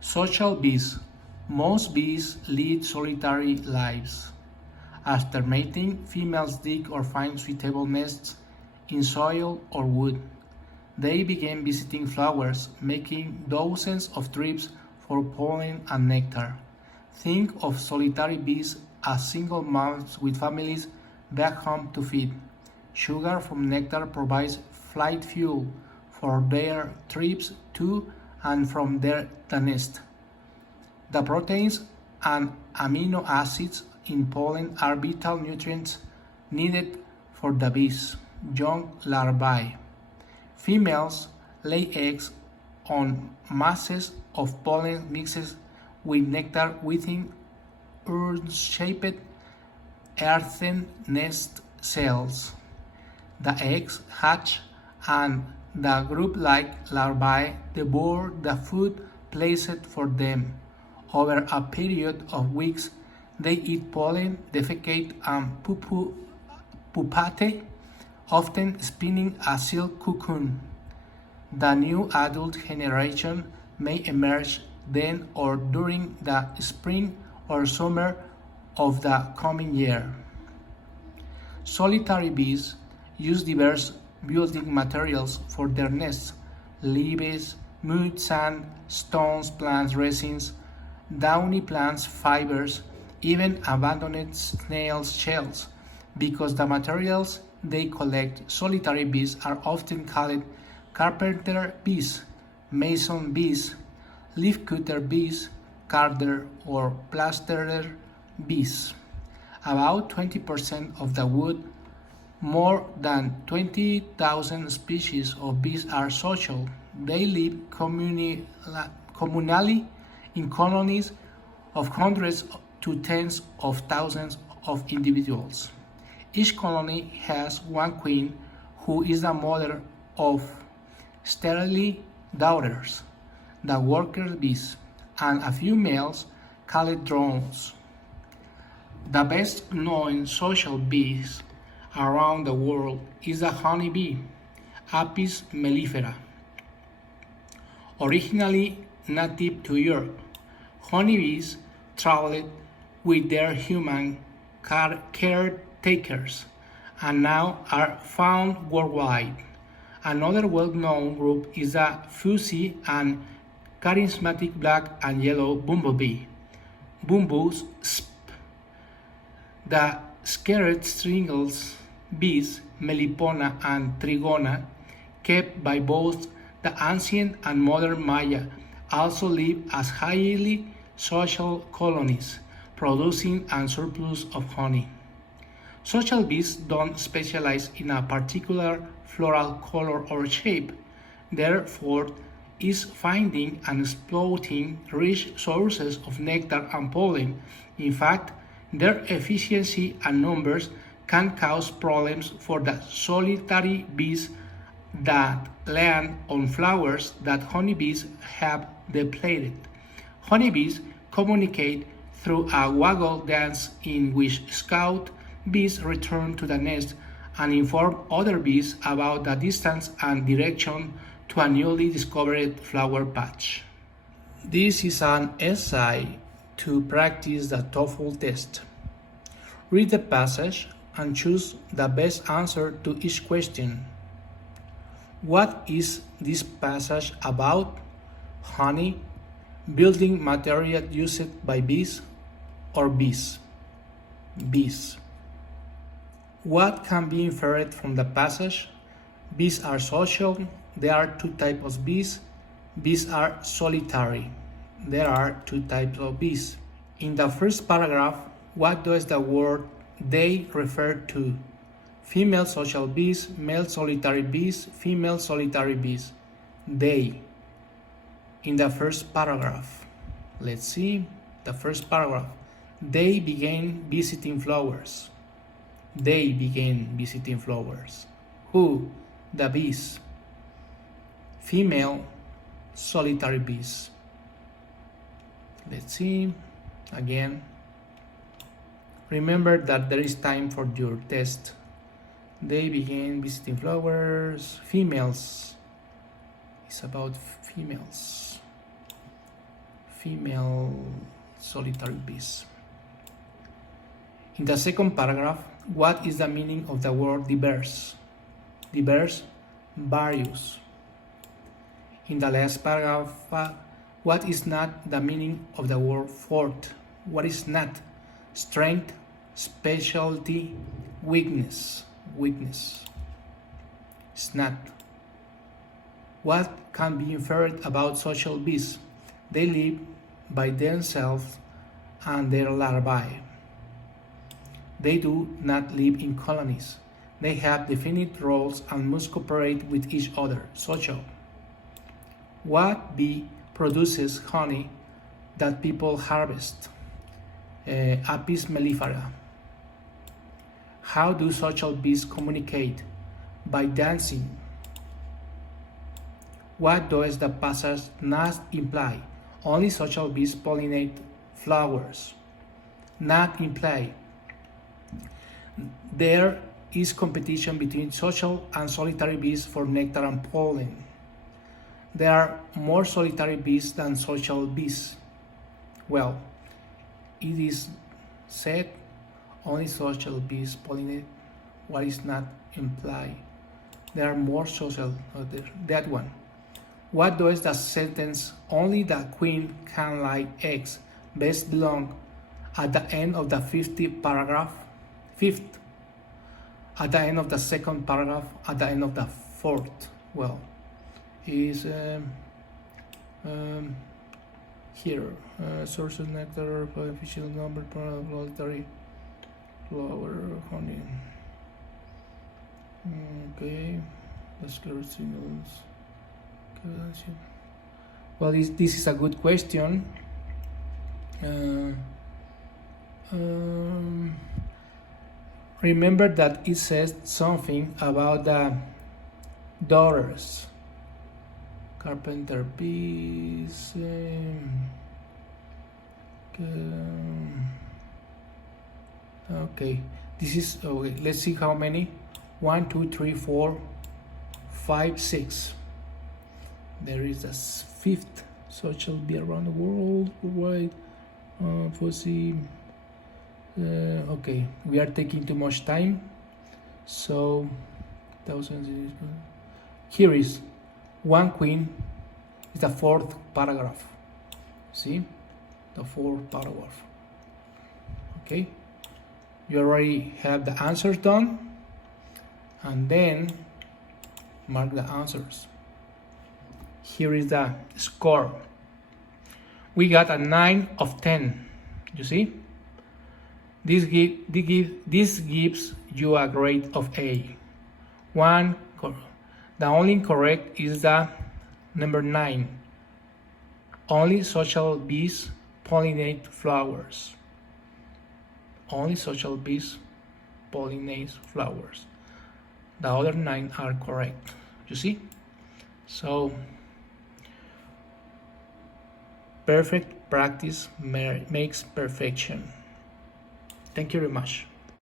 Social bees. Most bees lead solitary lives. After mating, females dig or find suitable nests in soil or wood. They begin visiting flowers, making dozens of trips for pollen and nectar. Think of solitary bees as single mothers with families back home to feed. Sugar from nectar provides flight fuel for their trips to and from the nest. The proteins and amino acids in pollen are vital nutrients needed for the bees' young larvae. Females lay eggs on masses of pollen mixed with nectar within urn-shaped earthen nest cells. The eggs hatch and the group-like larvae devour the food placed for them. Over a period of weeks, they eat pollen, defecate, and pupate, often spinning a silk cocoon. The new adult generation may emerge then or during the spring or summer of the coming year. Solitary bees use diverse building materials for their nests: leaves, mud, sand, stones, plant resins, downy plant fibers, even abandoned snail shells. Because the materials they collect, solitary bees are often called carpenter bees, mason bees, leafcutter bees, carder or plasterer bees. About 20% of the wood, more than 20,000 species of bees are social. They live communally in colonies of hundreds to tens of thousands of individuals. Each colony has one queen who is the mother of sterile daughters, the worker bees, and a few males called drones. The best known social bees around the world is the honeybee, Apis mellifera. Originally native to Europe, honeybees traveled with their human caretakers and now are found worldwide. Another well-known group is the fuzzy and charismatic black and yellow bumblebee, Bombus sp. The scarlet stringles bees, Melipona and Trigona, kept by both the ancient and modern Maya, also live as highly social colonies, producing a surplus of honey. Social bees don't specialize in a particular floral color or shape. Therefore, is finding and exploiting rich sources of nectar and pollen. In fact, their efficiency and numbers can cause problems for the solitary bees that land on flowers that honeybees have depleted. Honeybees communicate through a waggle dance in which scout bees return to the nest and inform other bees about the distance and direction to a newly discovered flower patch. This is an essay to practice the TOEFL test. Read the passage and choose the best answer to each question. What is this passage about? Honey, building material used by bees, or bees? Bees. What can be inferred from the passage? Bees are social. There are two types of bees. Bees are solitary. There are two types of bees. In the first paragraph, what does the word they refer to? Female social bees, male solitary bees, female solitary bees. They. In the first paragraph, let's see the first paragraph. They began visiting flowers. They began visiting flowers. Who? The bees. Female solitary bees. Let's see again. Remember that there is time for your test. They began visiting flowers. Females. It's about females. female solitary bees. In the second paragraph, what is the meaning of the word diverse? Diverse, various. In the last paragraph, what is not the meaning of the word fault? What is not? Strength, specialty, weakness. Weakness. It's not. What can be inferred about social bees? They live by themselves and their larvae. They do not live in colonies. They have definite roles and must cooperate with each other. Social. What bee produces honey that people harvest? Apis mellifera. How do social bees communicate? By dancing. What does the passage not imply? Only social bees pollinate flowers. Not imply. There is competition between social and solitary bees for nectar and pollen. There are more solitary bees than social bees. Well, it is said only social bees pollinate. What is not implied? There are more social. That one. What does the sentence "only the queen can lay eggs" best belong at the end of the fifth paragraph? Fifth. At the end of the second paragraph. At the end of the fourth. Well, is here sources nectar, coefficient number, solitary flower, honey. Okay, let's clear signals. Well, this is a good question. Remember that it says something about the daughters. Carpenter bees. Okay, this is okay. Let's see how many. 1, 2, 3, 4, 5, 6. There is a fifth social bee around the world. Right? Okay, we are taking too much time. So, thousands. Here is one queen. Is the fourth paragraph. See, the fourth paragraph. Okay, you already have the answers done, and then mark the answers. Here is the score. We got a 9 of 10. You see? This gives you a grade of A. The only correct is the number 9. Only social bees pollinate flowers. Only social bees pollinate flowers. The other 9 are correct. You see? So, perfect practice makes perfection. Thank you very much.